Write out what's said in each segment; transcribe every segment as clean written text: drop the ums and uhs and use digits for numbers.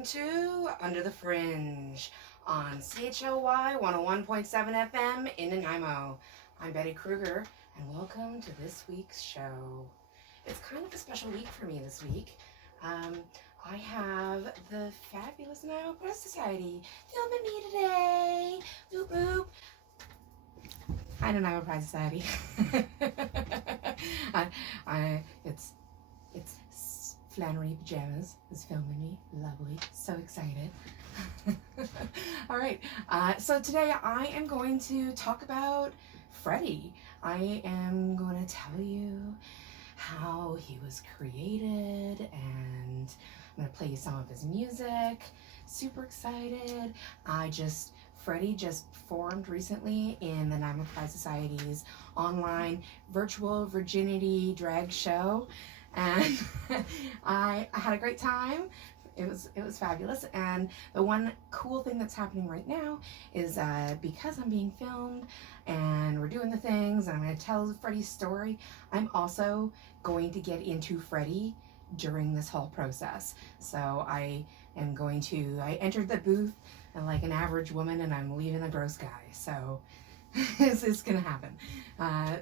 listening to Under the Fringe on CHLY 101.7 FM in Nanaimo. I'm Betty Kruger, and welcome to this week's show. It's kind of a special week for me this week. I have the fabulous Nanaimo Press Society filming me today. Boop boop. I don't have a Press Society. It's Flannery Pajamas is filming me. Lovely. So excited. All right. So today I am going to talk about Freddy. I am going to tell you how he was created, and I'm going to play you some of his music. Super excited. Freddy just performed recently in the Nanaimo Pride Society's online virtual virginity drag show, and I had a great time. It was fabulous. And the one cool thing that's happening right now is because I'm being filmed and we're doing the things and I'm going to tell Freddy's story, I'm also going to get into Freddy during this whole process. So I entered the booth like an average woman, and I'm leaving a gross guy. So this is gonna happen.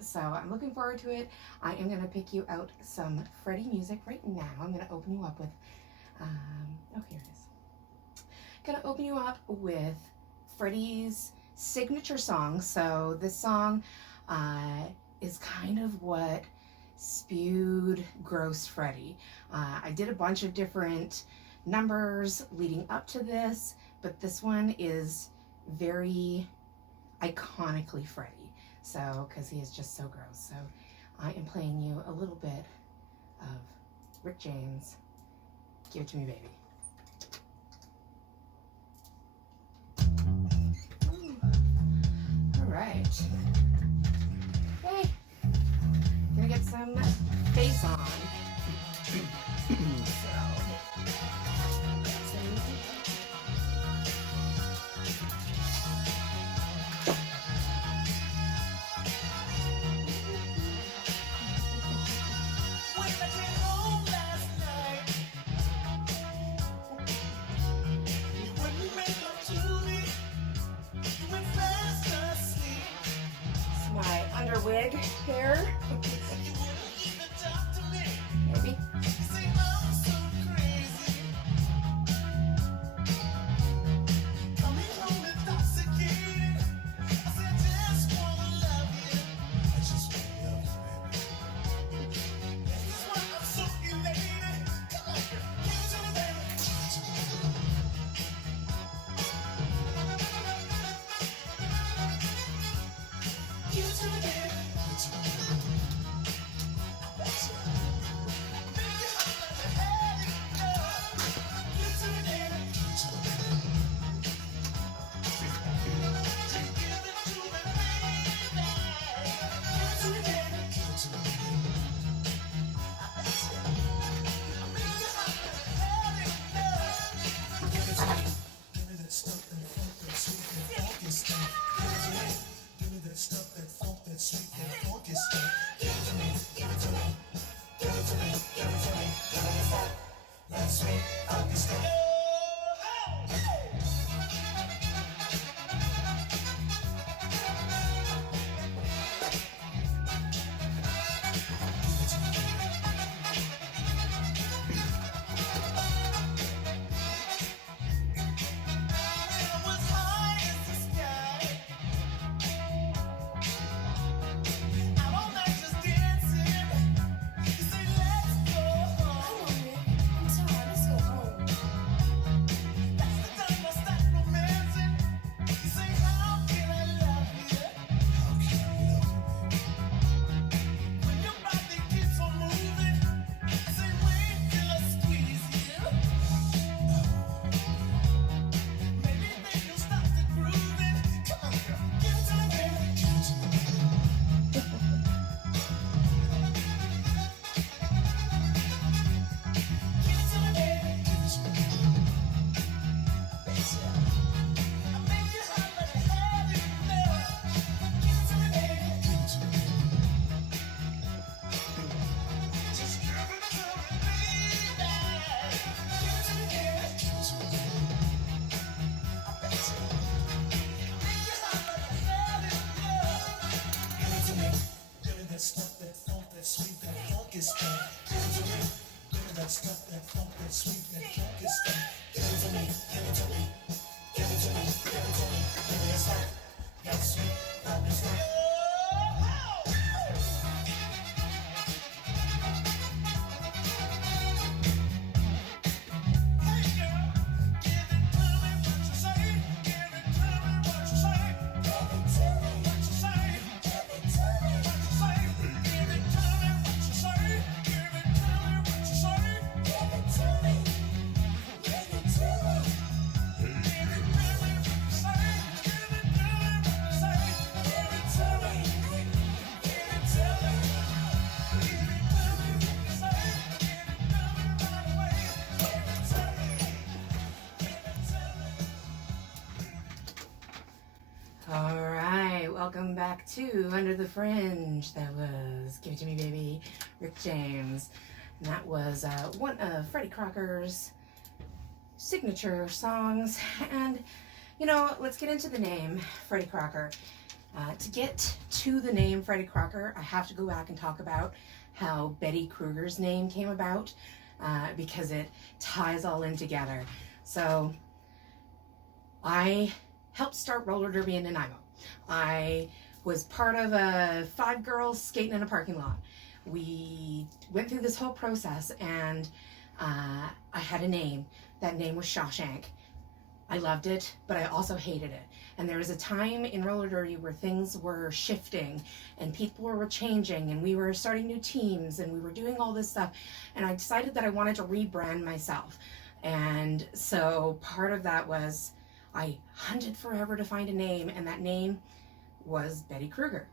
So I'm looking forward to it. I am gonna pick you out some Freddy music right now. I'm gonna open you up with, here it is. Gonna open you up with Freddy's signature song. So this song is kind of what spewed gross Freddy. I did a bunch of different numbers leading up to this, but this one is very iconically Freddy. So, because he is just so gross. So, I am playing you a little bit of Rick James. Give it to me, baby. All right. Hey, gonna get some face on. Wig hair. Maybe. All right, welcome back to Under the Fringe. That was Give It To Me Baby, Rick James. And that was one of Freddy Crocker's signature songs. And, you know, let's get into the name, Freddy Crocker. To get to the name Freddy Crocker, I have to go back and talk about how Betty Kruger's name came about, because it ties all in together. So, I helped start roller derby in Nanaimo. I was part of a 5 girls skating in a parking lot. We went through this whole process, and I had a name. That name was Shawshank. I loved it, but I also hated it. And there was a time in roller derby where things were shifting and people were changing and we were starting new teams and we were doing all this stuff. And I decided that I wanted to rebrand myself. And so part of that was I hunted forever to find a name, and that name was Betty Kruger.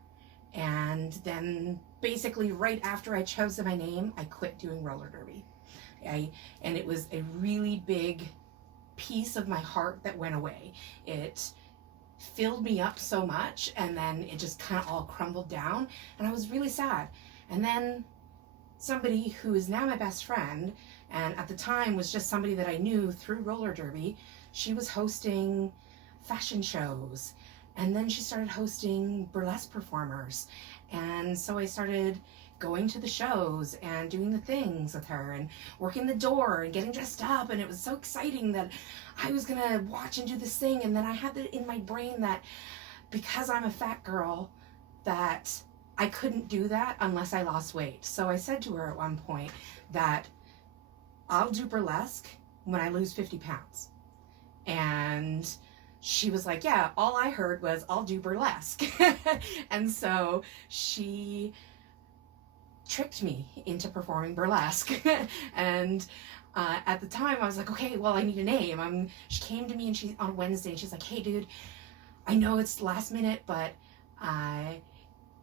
And then basically right after I chose my name, I quit doing roller derby. And it was a really big piece of my heart that went away. It filled me up so much, and then it just kind of all crumbled down, and I was really sad. And then somebody who is now my best friend, and at the time was just somebody that I knew through roller derby, she was hosting fashion shows, and then she started hosting burlesque performers. And so I started going to the shows and doing the things with her and working the door and getting dressed up, and it was so exciting that I was gonna watch and do this thing. And then I had it in my brain that because I'm a fat girl, that I couldn't do that unless I lost weight. So I said to her at one point that I'll do burlesque when I lose 50 pounds. And she was like, yeah, all I heard was I'll do burlesque. And so she tricked me into performing burlesque. And at the time I was like, okay, well, I need a name. She came to me and on Wednesday, and she's like, hey dude, I know it's last minute, but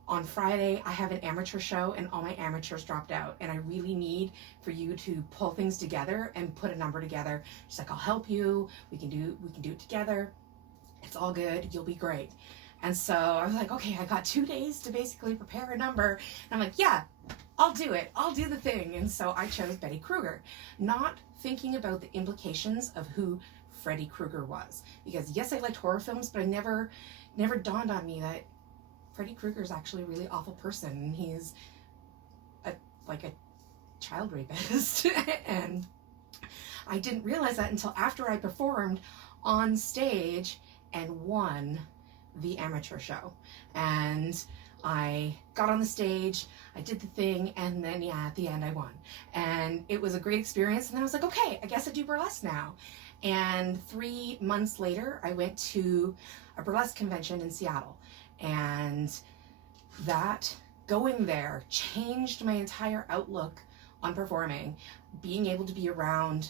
on Friday I have an amateur show and all my amateurs dropped out, and I really need for you to pull things together and put a number together. She's like, I'll help you. We can do it together. It's all good. You'll be great. And so I was like, okay, I got 2 days to basically prepare a number. And I'm like, yeah, I'll do it. I'll do the thing. And so I chose Betty Kruger, not thinking about the implications of who Freddy Krueger was. Because yes, I liked horror films, but I never dawned on me that Freddy Krueger is actually a really awful person. And he's like a child rapist. And I didn't realize that until after I performed on stage and won the amateur show. And I got on the stage, I did the thing, and then at the end I won. And it was a great experience. And then I was like, okay, I guess I do burlesque now. And 3 months later, I went to a burlesque convention in Seattle. And that, going there, changed my entire outlook on performing. Being able to be around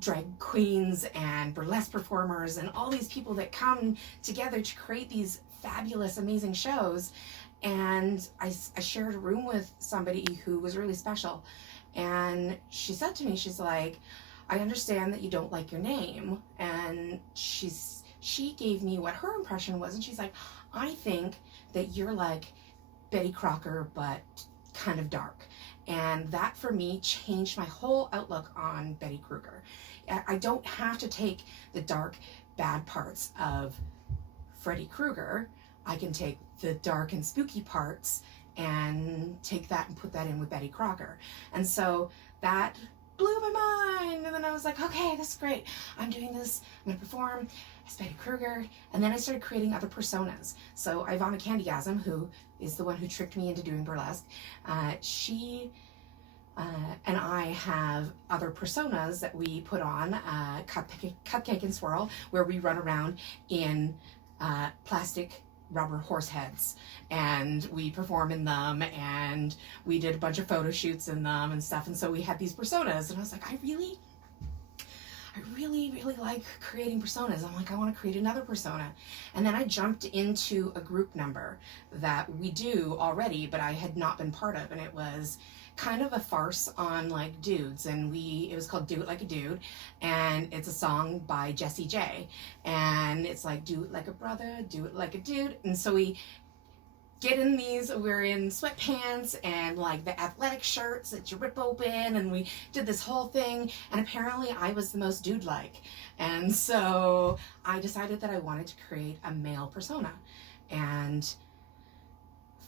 drag queens and burlesque performers and all these people that come together to create these fabulous, amazing shows. And I shared a room with somebody who was really special. And she said to me, she's like, I understand that you don't like your name. And she gave me what her impression was. And she's like, I think that you're like Betty Crocker, but kind of dark. And that for me changed my whole outlook on Betty Kruger. I don't have to take the dark, bad parts of Freddy Krueger. I can take the dark and spooky parts and take that and put that in with Betty Crocker. And so that blew my mind. And then I was like, okay, this is great. I'm doing this. I'm going to perform as Betty Kruger. And then I started creating other personas. So Ivana Candygasm, who is the one who tricked me into doing burlesque, she and I have other personas that we put on, Cupcake and Swirl, where we run around in plastic rubber horse heads, and we perform in them, and we did a bunch of photo shoots in them and stuff. And so we had these personas, and I was like, I really like creating personas. I'm like, I want to create another persona. And then I jumped into a group number that we do already, but I had not been part of, and it was kind of a farce on like dudes, and it was called Do It Like a Dude, and it's a song by Jessie J, and it's like, do it like a brother, do it like a dude. And so we get in these, we're in sweatpants and like the athletic shirts that you rip open, and we did this whole thing, and apparently I was the most dude-like, and so I decided that I wanted to create a male persona. And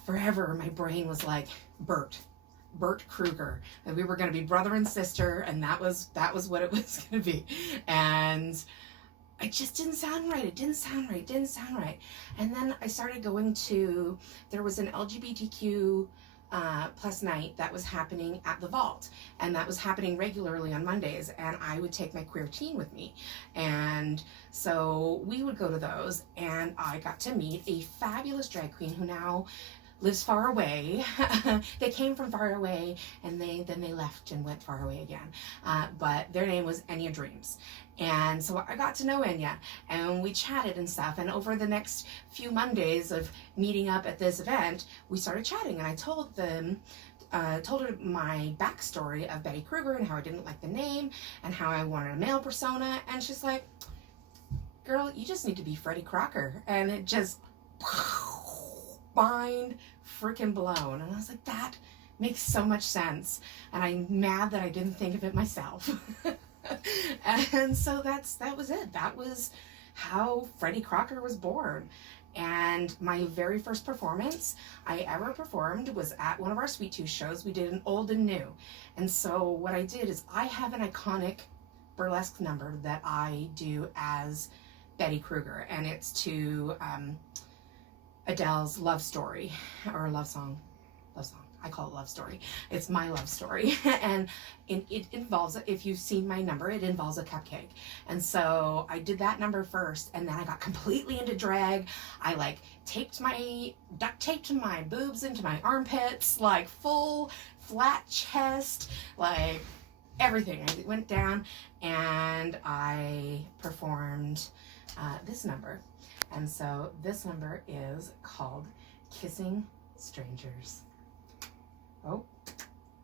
forever my brain was like, Bert Kruger, and we were going to be brother and sister, and that was what it was going to be. And it just didn't sound right. It didn't sound right. And then I started going to, there was an LGBTQ plus night that was happening at the Vault, and that was happening regularly on Mondays, and I would take my queer teen with me. And so we would go to those, and I got to meet a fabulous drag queen who now lives far away. They came from far away, and then they left and went far away again. But their name was Enya Dreams. And so I got to know Enya, and we chatted and stuff. And over the next few Mondays of meeting up at this event, we started chatting, and I told her my backstory of Betty Kruger and how I didn't like the name and how I wanted a male persona. And she's like, girl, you just need to be Freddy Crocker. And it just, mind freaking blown. And I was like, that makes so much sense. And I'm mad that I didn't think of it myself. And so that was it. That was how Freddy Crocker was born. And my very first performance I ever performed was at one of our Sweet Tooth shows. We did an old and new. And so what I did is I have an iconic burlesque number that I do as Betty Kruger, and it's to Adele's Love Story, or Love Song. I call it Love Story. It's my love story. And it involves, if you've seen my number, it involves a cupcake. And so I did that number first, and then I got completely into drag. I like duct taped my boobs into my armpits, like full flat chest, like everything. I went down, and I performed this number. And so this number is called Kissing Strangers. Oh,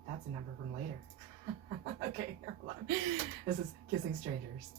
that's a number from later. Okay, hold on. This is Kissing Strangers.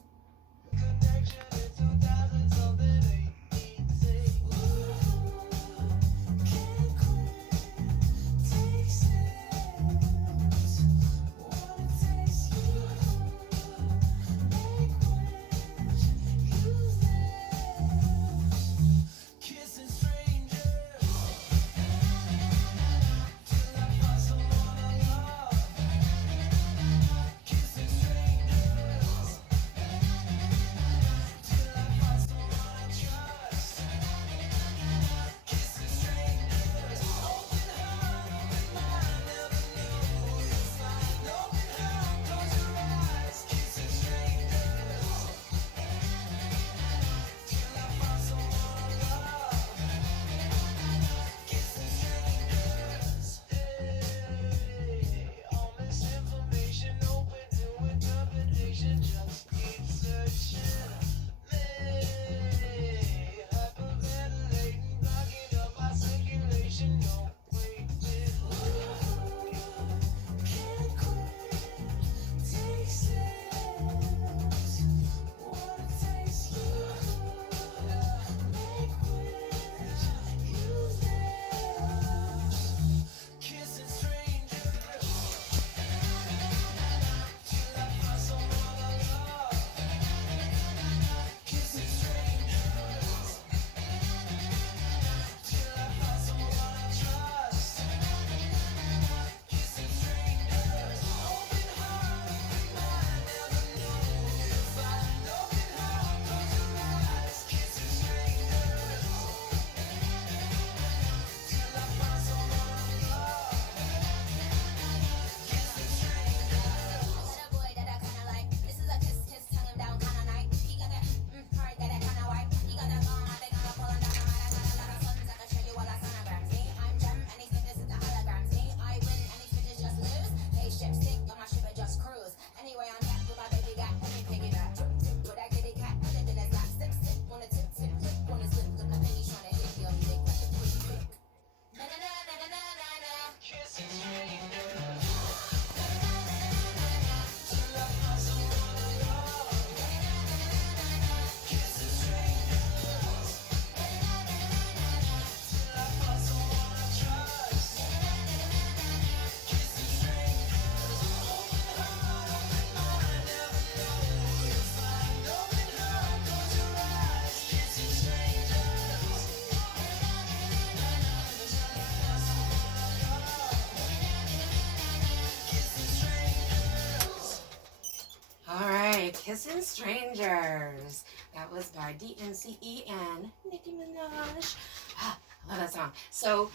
Kissing Strangers. That was by DNCE and Nicki Minaj. I love that song. So,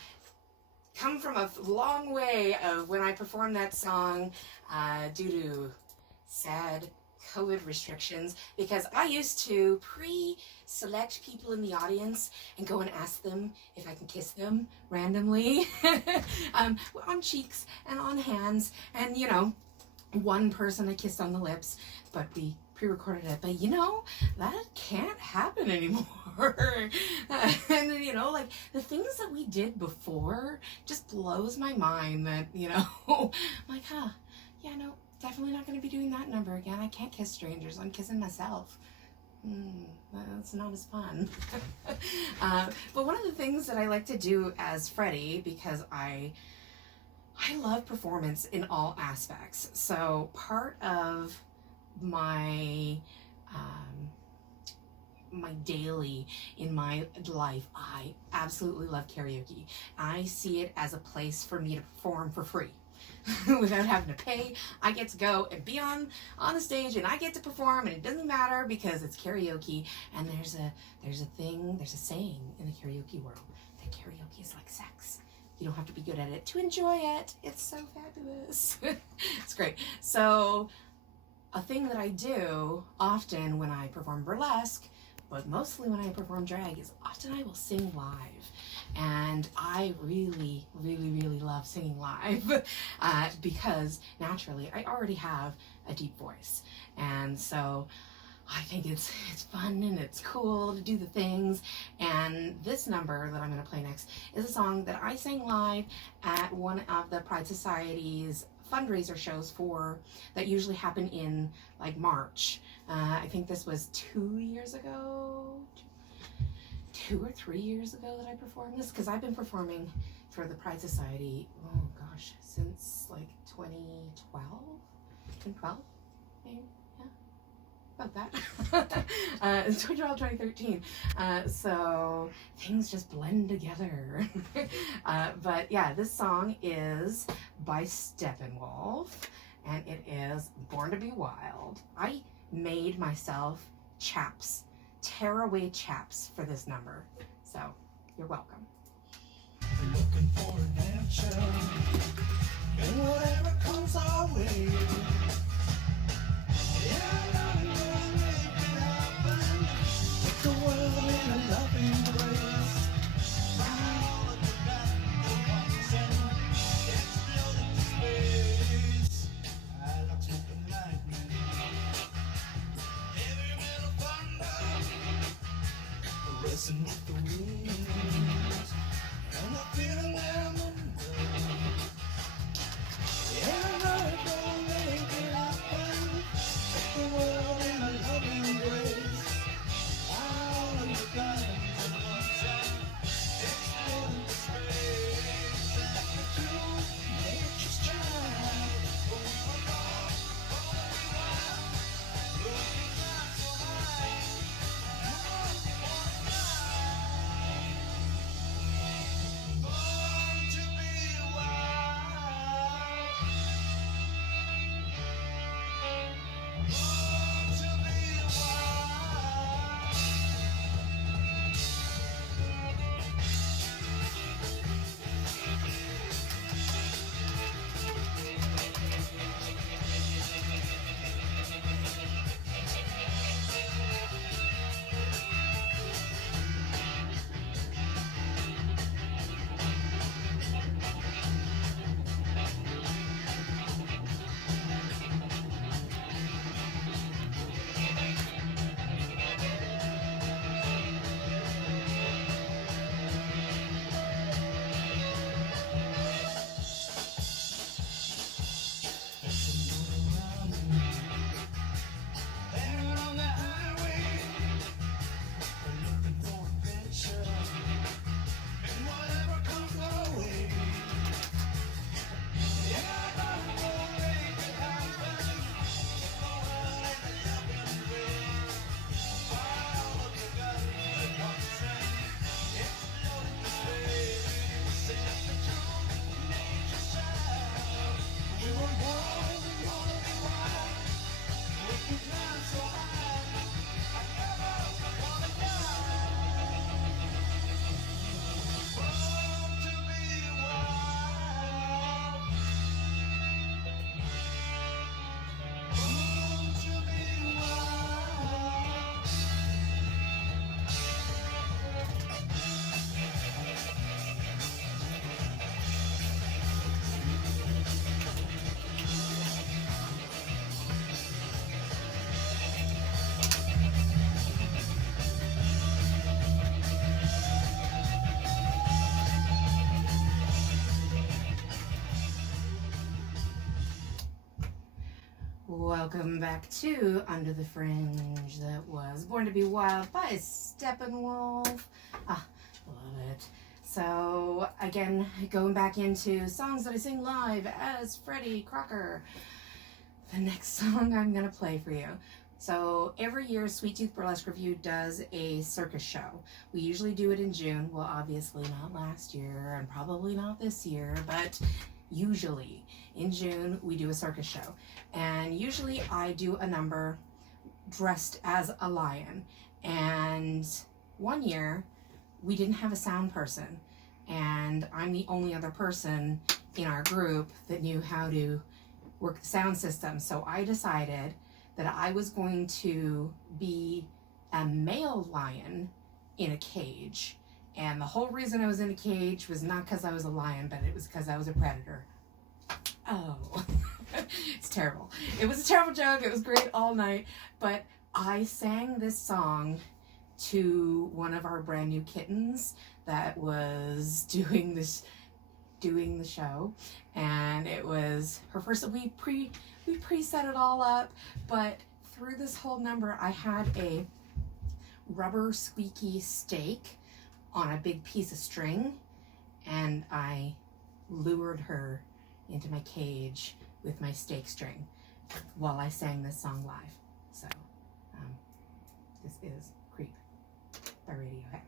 come from a long way of when I performed that song due to sad COVID restrictions, because I used to pre-select people in the audience and go and ask them if I can kiss them randomly on cheeks and on hands, and you know, one person I kissed on the lips, but we pre-recorded it. But you know, that can't happen anymore. And you know, like the things that we did before just blows my mind that, you know, I'm like, yeah, no, definitely not going to be doing that number again. I can't kiss strangers. I'm kissing myself. That's not as fun. But one of the things that I like to do as Freddy, because I love performance in all aspects. So part of my my daily in my life, I absolutely love karaoke. I see it as a place for me to perform for free. Without having to pay. I get to go and be on the stage, and I get to perform, and it doesn't matter because it's karaoke. And there's a saying in the karaoke world that karaoke is like sex. You don't have to be good at it to enjoy it. It's so fabulous. It's great. So a thing that I do often when I perform burlesque, but mostly when I perform drag, is often I will sing live. And I really, really, really love singing live because naturally I already have a deep voice. And so I think it's fun and it's cool to do the things. And this number that I'm going to play next is a song that I sang live at one of the Pride Society's fundraiser shows that usually happen in like March. I think this was 2 years ago, 2 or 3 years ago that I performed this, because I've been performing for the Pride Society, oh gosh, since like 2012, maybe, yeah, about that. 2012, 2013. So things just blend together. But yeah, this song is by Steppenwolf, and it is Born to Be Wild. I made myself chaps, tearaway chaps for this number. So, you're welcome. Looking for an answer in whatever comes our way. Yeah, I'm gonna make it happen. Put the world in a loving embrace. All of the ones and explode into space. I like smoking lightning. Heavy metal thunder, racing with the winds. And I feel I'm in the yeah, I know it gonna make it happen. Take the world in a loving embrace. All of the guns and ones and explode into space. Like a true nature's child. Oh, we were born, born to be wild. Looking not so high. Now we wanna fly. Welcome back to Under the Fringe that was Born to be Wild by Steppenwolf. Ah, love it. So, again, going back into songs that I sing live as Freddy Crocker. The next song I'm going to play for you. So, every year, Sweet Tooth Burlesque Review does a circus show. We usually do it in June. Well, obviously not last year and probably not this year, but usually in June we do a circus show. And usually I do a number dressed as a lion. And one year we didn't have a sound person, and I'm the only other person in our group that knew how to work the sound system. So I decided that I was going to be a male lion in a cage. And the whole reason I was in a cage was not because I was a lion, but it was because I was a predator. Oh, it's terrible. It was a terrible joke. It was great all night. But I sang this song to one of our brand new kittens that was doing the show, and it was her first. We pre-set it all up, but through this whole number I had a rubber squeaky stake on a big piece of string, and I lured her into my cage with my stake string while I sang this song live. So this is Creep by Radiohead.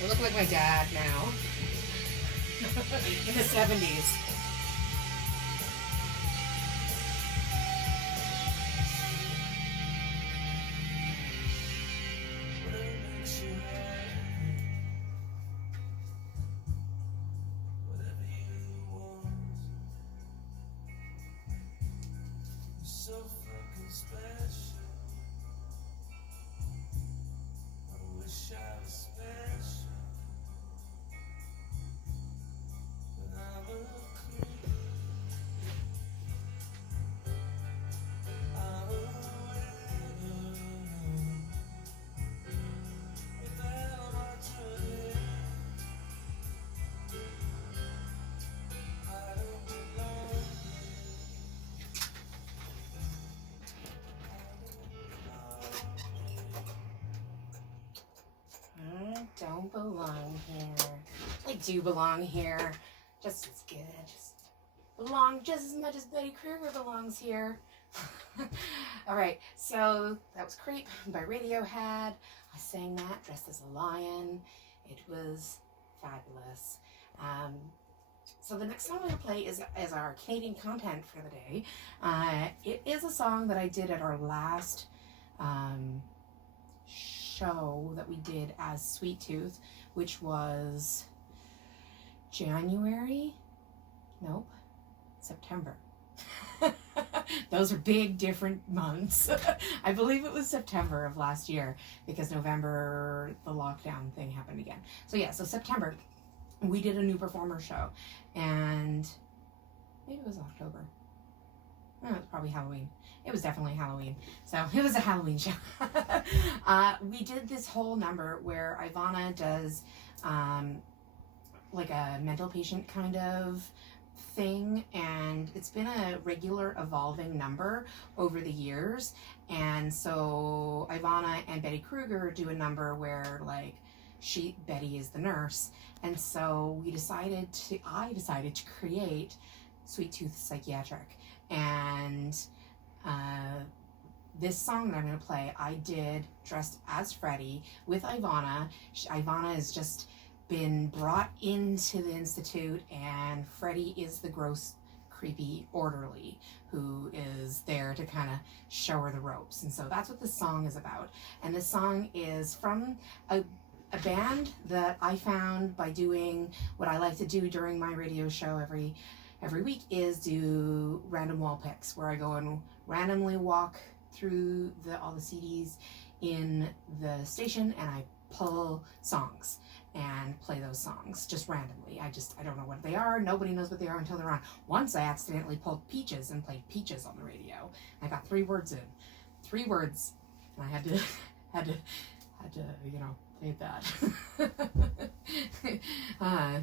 I look like my dad now. In the 70s. don't belong here. I do belong here. Just as good. Just belong just as much as Betty Kruger belongs here. Alright, so that was Creep by Radiohead. I sang that dressed as a lion. It was fabulous. So the next song I'm going to play is our Canadian content for the day. It is a song that I did at our last show that we did as Sweet Tooth, which was January? Nope. September. Those are big different months. I believe it was September of last year because November the lockdown thing happened again. So yeah, so September we did a new performer show, and maybe it was October. Oh, it was probably Halloween. It was definitely Halloween. So it was a Halloween show. We did this whole number where Ivana does like a mental patient kind of thing, and it's been a regular evolving number over the years. And so Ivana and Betty Kruger do a number where like Betty is the nurse, and so I decided to create Sweet Tooth Psychiatric. And this song that I'm going to play, I did dressed as Freddy with Ivana. Ivana has just been brought into the institute, and Freddy is the gross, creepy orderly who is there to kind of show her the ropes. And so that's what this song is about. And this song is from a band that I found by doing what I like to do during my radio show every week, is do random wall picks, where I go and randomly walk through all the CDs in the station, and I pull songs and play those songs just randomly. I don't know what they are. Nobody knows what they are until they're on. Once I accidentally pulled Peaches and played Peaches on the radio. I got 3 words in. 3 words. And I had to play that.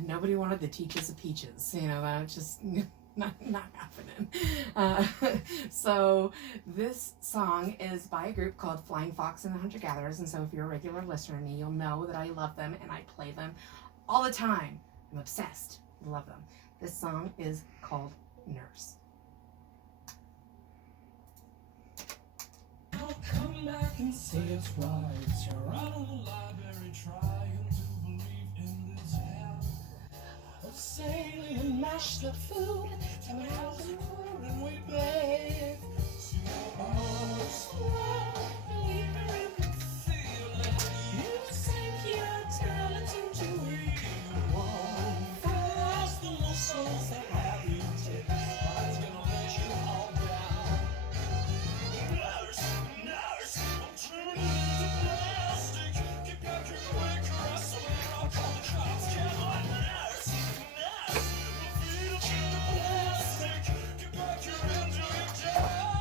Nobody wanted the Teaches of Peaches. That was just not happening. So this song is by a group called Flying Fox and the Hunter Gatherers, and so if you're a regular listener to me, you'll know that I love them and I play them all the time. I'm obsessed. Love them. This song is called Nurse. I'll come back and say it's right. You're out of the library trying to believe in this hell. Let's sailing and mash the food. Tell me how's the road and we bathe. See all the sweat and leave me in the feeling. You sink your talent into one. Fast the muscles that have you tipped. Mine's gonna let you all down. Nurse, I'm turning into plastic. Get back your quick caress, so I'll call the cops. Come on, nurse, my feet are turning plastic. Get back your hand to your job.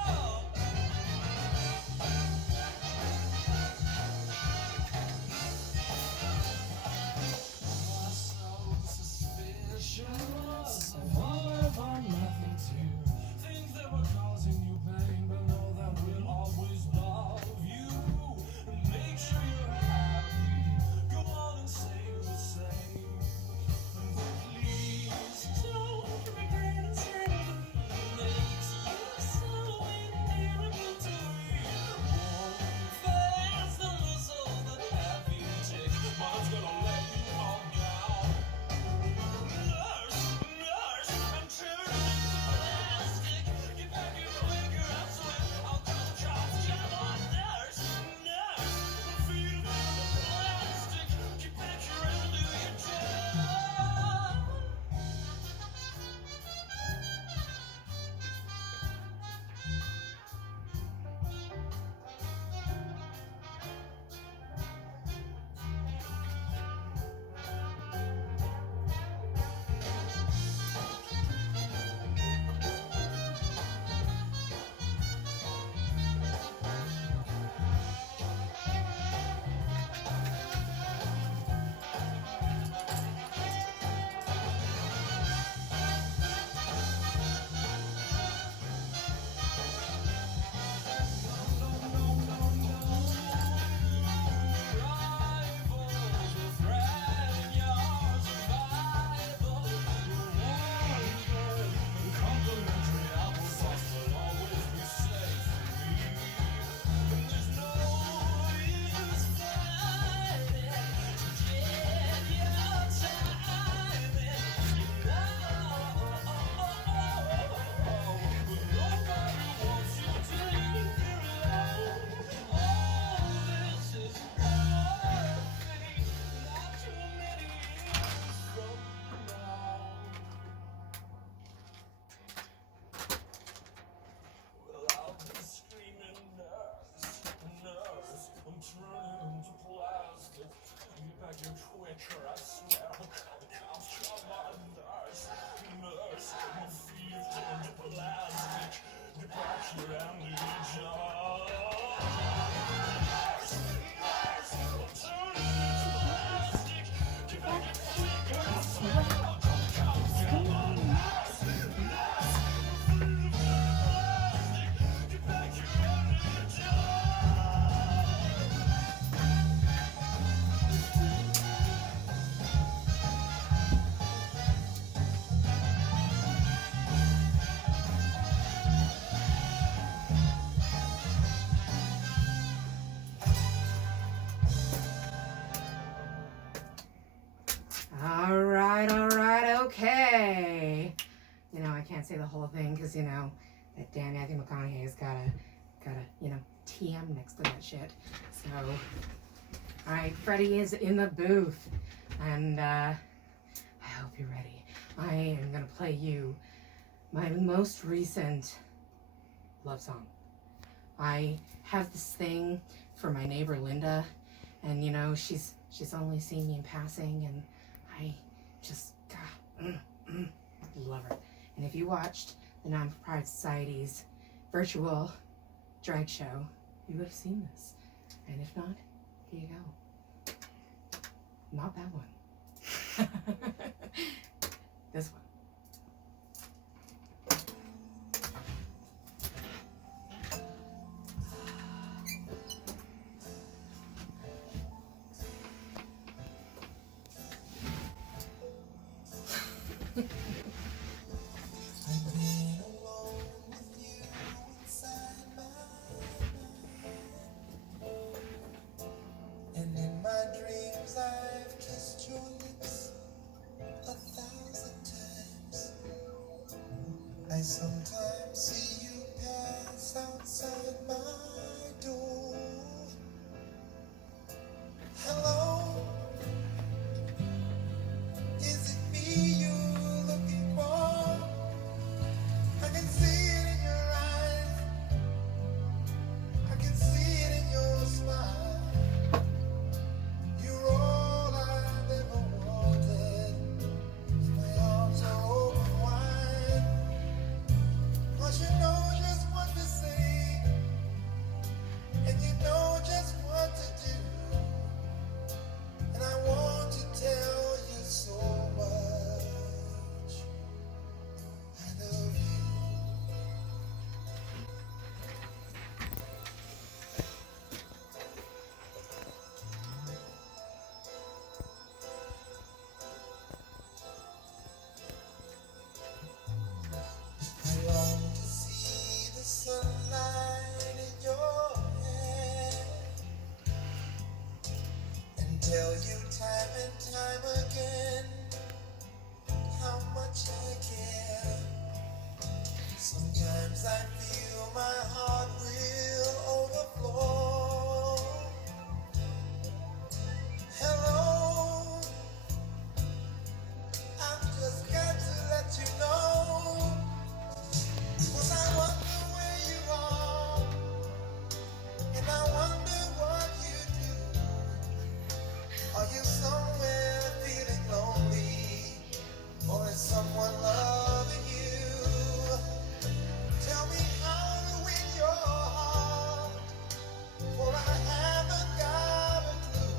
the whole thing because, you know, that damn Matthew McConaughey's got a, you know, TM next to that shit. So, alright, Freddy is in the booth. And, I hope you're ready. I am gonna play you my most recent love song. I have this thing for my neighbor Linda, and you know, she's only seen me in passing, and I just love her. And if you watched the Non-Proprietary Society's virtual drag show, you would have seen this. And if not, here you go. Not that one. This one. I've been alone with you inside my mind, and in my dreams I've kissed your lips 1,000 times. I sometimes see you pass outside my door. Hello, is it me you're looking for? I can see it in your eyes, I can see it in your smile. You're all I've ever wanted, and my arms are open wide. 'Cause you know just what to say, and you know just what to do. And I want to tell you so much. I love you. I long to see the sunlight in your hair and tell you time and time again how much I care. Sometimes I feel my heart will overflow. Hello, I've just got to let you know. 'Cause I wonder where you are, and I wonder what you do. Are you somewhere feeling lonely, or is someone loving you? Tell me how to win your heart, for I haven't got a clue.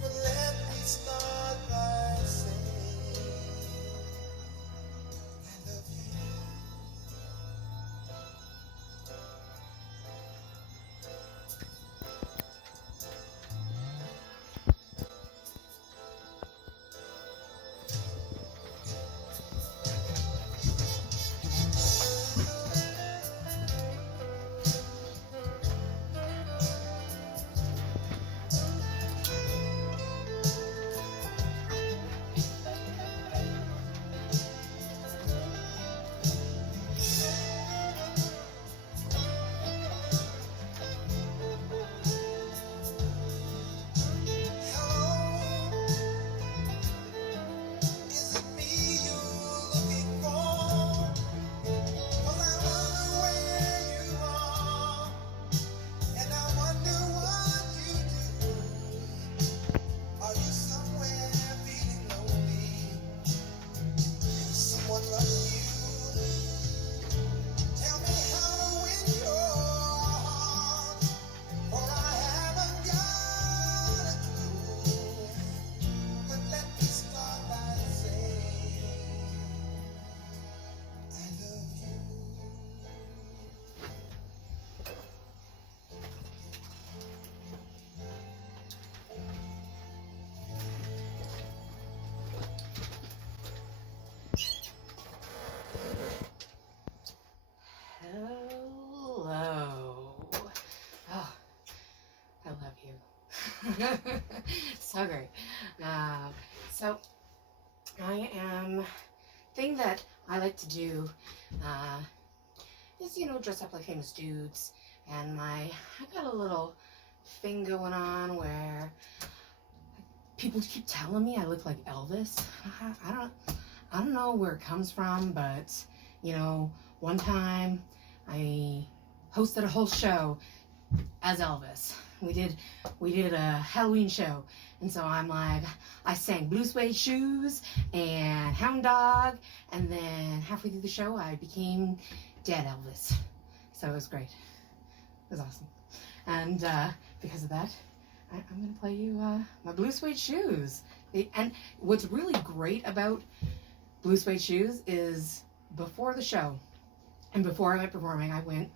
But let me start by saying I love you. Hello, is it me you're looking for? 'Cause I wonder where you are, and I wonder what you do. Are you somewhere feeling lonely? Is someone loving you? Tell me how to win your heart, for I haven't got a clue. But let me start by saying I love you. Hello. Oh, I love you. So great. So I am thing that I like to do is, dress up like famous dudes. And I got a little thing going on where people keep telling me I look like Elvis. I don't know where it comes from, but one time I hosted a whole show as Elvis. We did a Halloween show, and so I sang Blue Suede Shoes and Hound Dog, and then halfway through the show I became Dead Elvis. So it was great. It was awesome. And because of that, I'm going to play you my Blue Suede Shoes. And what's really great about Blue Suede Shoes is before the show and before I went performing, I went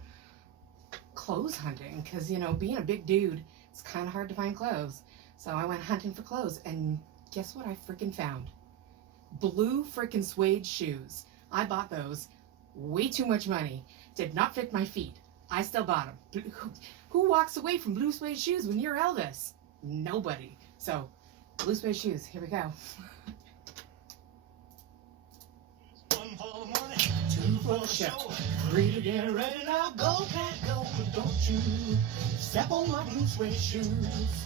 clothes hunting because, being a big dude, it's kind of hard to find clothes. So I went hunting for clothes, and guess what I freaking found? Blue freaking suede shoes. I bought those. Way too much money. Did not fit my feet. I still bought them. Who walks away from blue suede shoes when you're Elvis? Nobody. So, blue suede shoes. Here we go. One for the money, two for the show, three to get ready now. Go, cat, go, but don't you step on my blue suede shoes.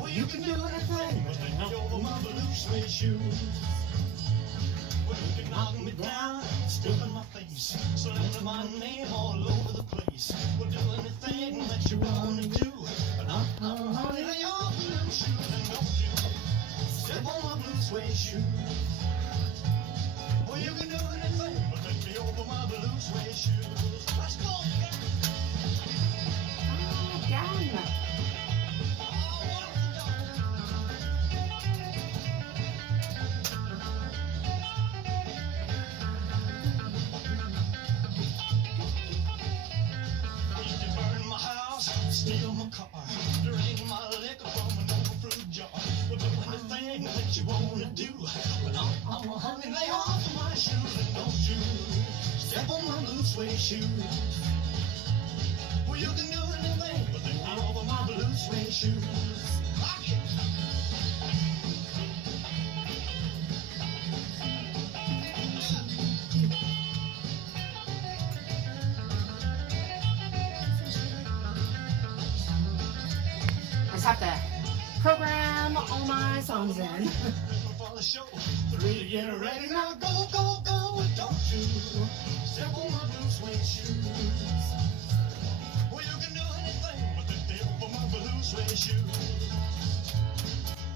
Well, you can do anything but hang over my blue suede shoes. Well, you can knock me down, spit in my face, slander my name all over the place. Well, do anything that you want to do, but I'm honey, lay off the blue shoes and don't you step on my blue suede shoes. Well, you can do anything but take me over my blue suede shoes. Let's go! Again. You can burn my house, steal my car, drain my liquor from an old fruit jar. Well, do anything that you want to do, but I'm a honey, lay off of my shoes and don't you step on my blue suede shoes. Well, you can do anything but take me over my blue suede shoes. Rock it! I just have to program all my songs in. For the show, three to get ready now. Go, go, go, and don't you step on my blue suede shoes. Well, you can do anything but take me over my blue suede shoes.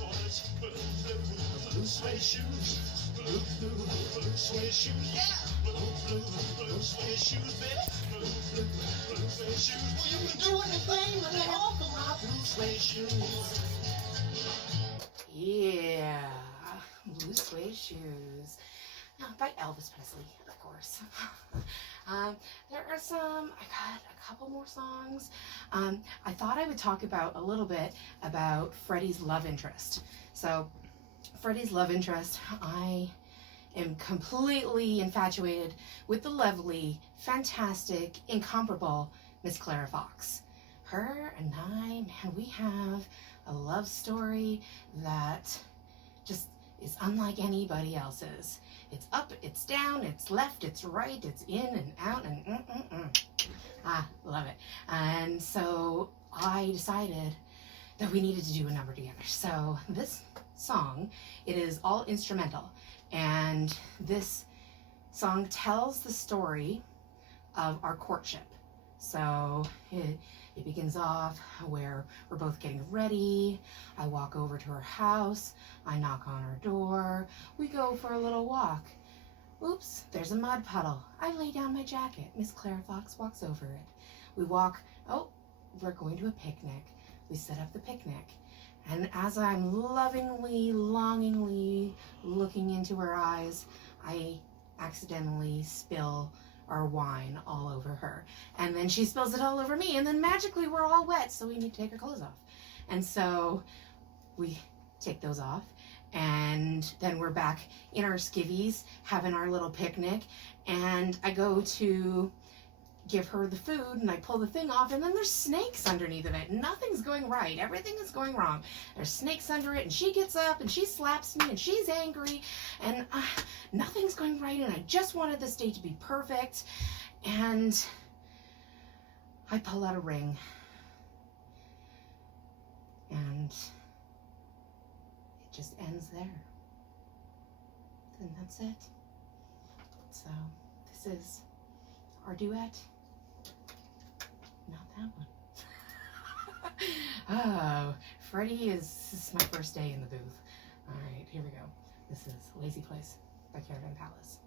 Oh, it's blue suede shoes. Blue suede shoes, yeah. Blue suede shoes, baby. Blue suede shoes. Well, you can do anything but lay off of my blue suede shoes. Yeah. Blue suede shoes. By Elvis Presley, of course. There are I got a couple more songs. I thought I would talk about a little bit about Freddy's love interest. So, Freddy's love interest, I am completely infatuated with the lovely, fantastic, incomparable Miss Clara Fox. Her and I, man, we have a love story that just is unlike anybody else's. It's up, it's down, it's left, it's right, it's in and out, and love it. And so I decided that we needed to do a number together. So this song, it is all instrumental, and this song tells the story of our courtship. So it begins off where we're both getting ready. I walk over to her house. I knock on her door. We go for a little walk. Oops, there's a mud puddle. I lay down my jacket. Miss Clara Fox walks over it. We walk. Oh, we're going to a picnic. We set up the picnic. And as I'm lovingly, longingly looking into her eyes, I accidentally spill our wine all over her. And then she spills it all over me, and then magically we're all wet, so we need to take our clothes off. And so we take those off, and then we're back in our skivvies having our little picnic, and I go to give her the food and I pull the thing off, and then there's snakes underneath of it. Nothing's going right. Everything is going wrong. There's snakes under it, and she gets up and she slaps me and she's angry, and nothing's going right, and I just wanted this day to be perfect. And I pull out a ring, and it just ends there. And that's it. So this is our duet. Not that one. Oh, Freddy this is my first day in the booth. All right, here we go. This is Lazy Place by Caravan Palace.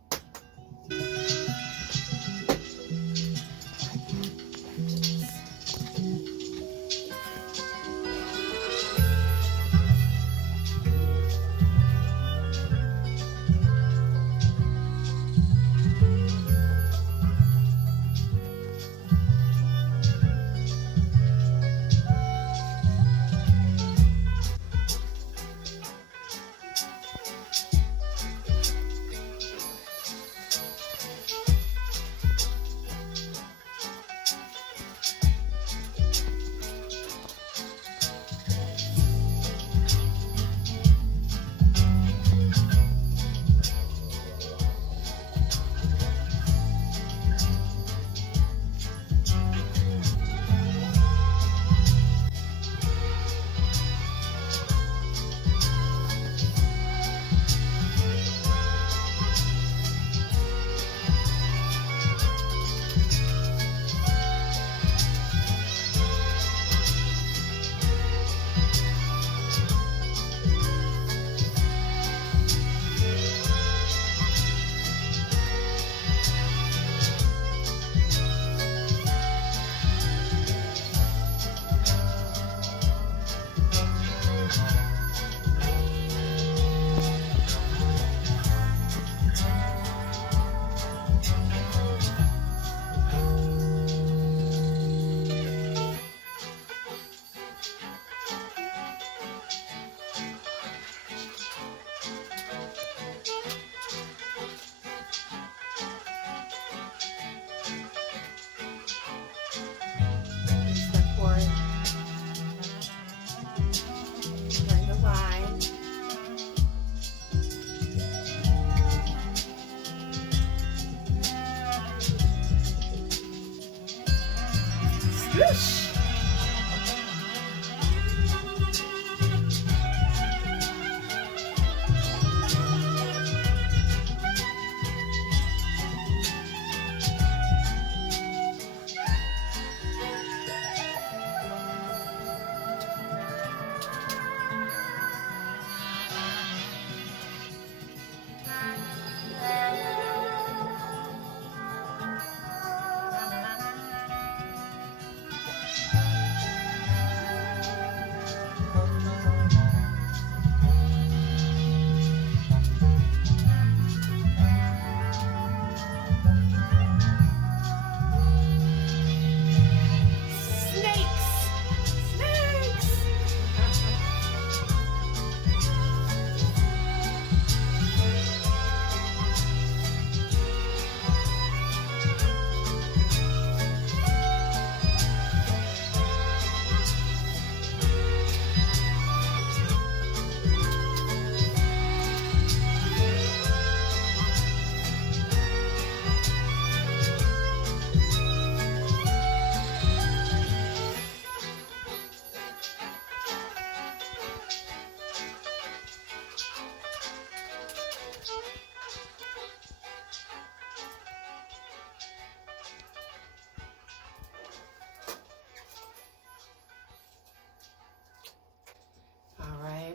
Whoosh!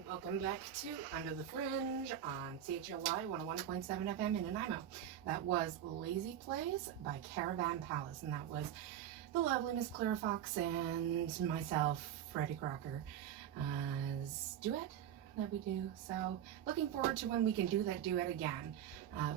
Welcome back to Under the Fringe on CHLY 101.7 FM in Nanaimo. That was Lazy Place by Caravan Palace, and that was the lovely Miss Clara Fox and myself, Freddy Crocker, duet that we do. So looking forward to when we can do that duet again.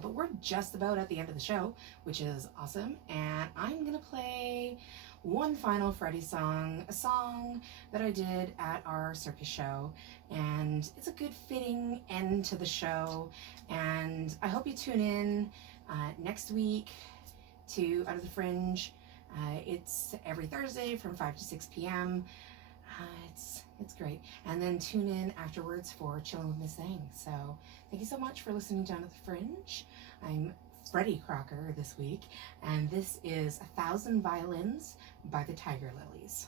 But we're just about at the end of the show, which is awesome, and I'm gonna play one final Freddy song, a song that I did at our circus show, and it's a good fitting end to the show. And I hope you tune in next week to Under the Fringe It's every Thursday from 5 to 6 p.m. It's great. And then tune in afterwards for Chillin' with Miss Thang. So thank you so much for listening down at the Fringe. I'm Freddy Crocker this week, and this is 1,000 Violins by the Tiger Lilies.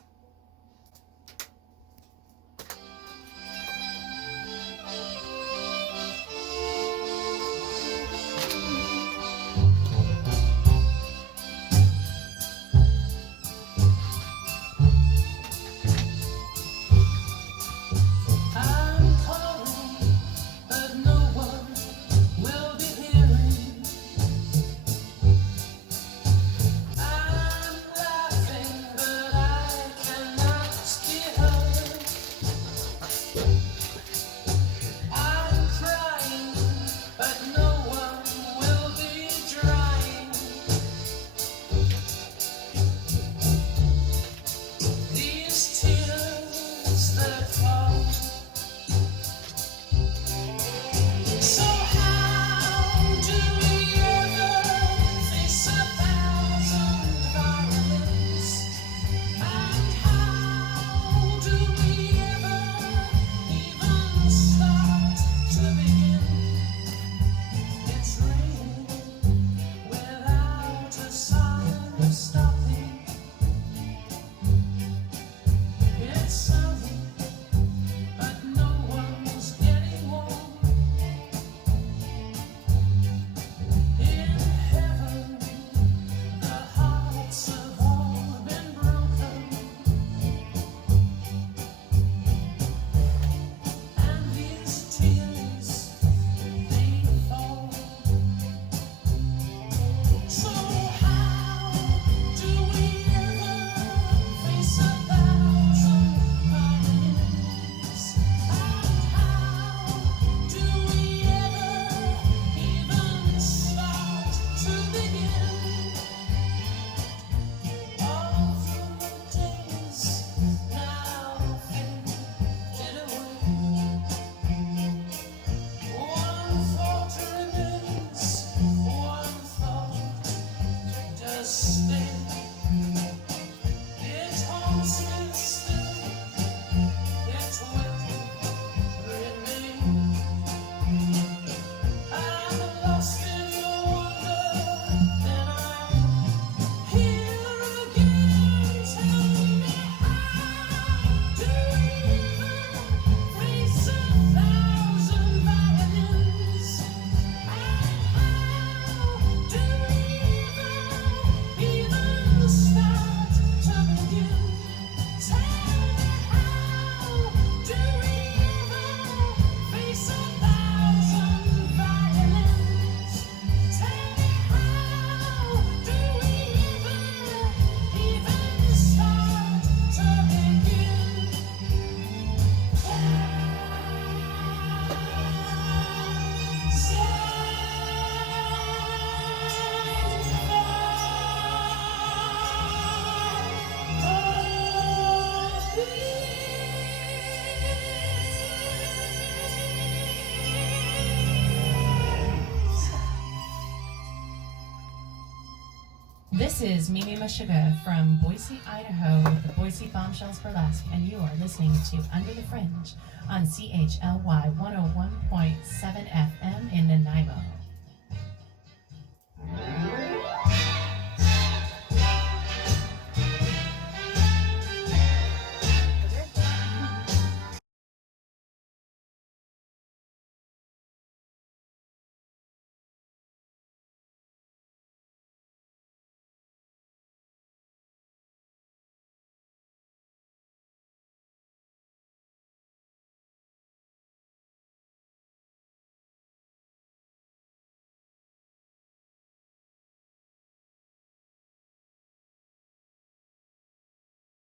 This is Mimi Meshuggah from Boise, Idaho, with the Boise Bombshells Burlesque, and you are listening to Under the Fringe on CHLY 101.7 FM in Nanaimo.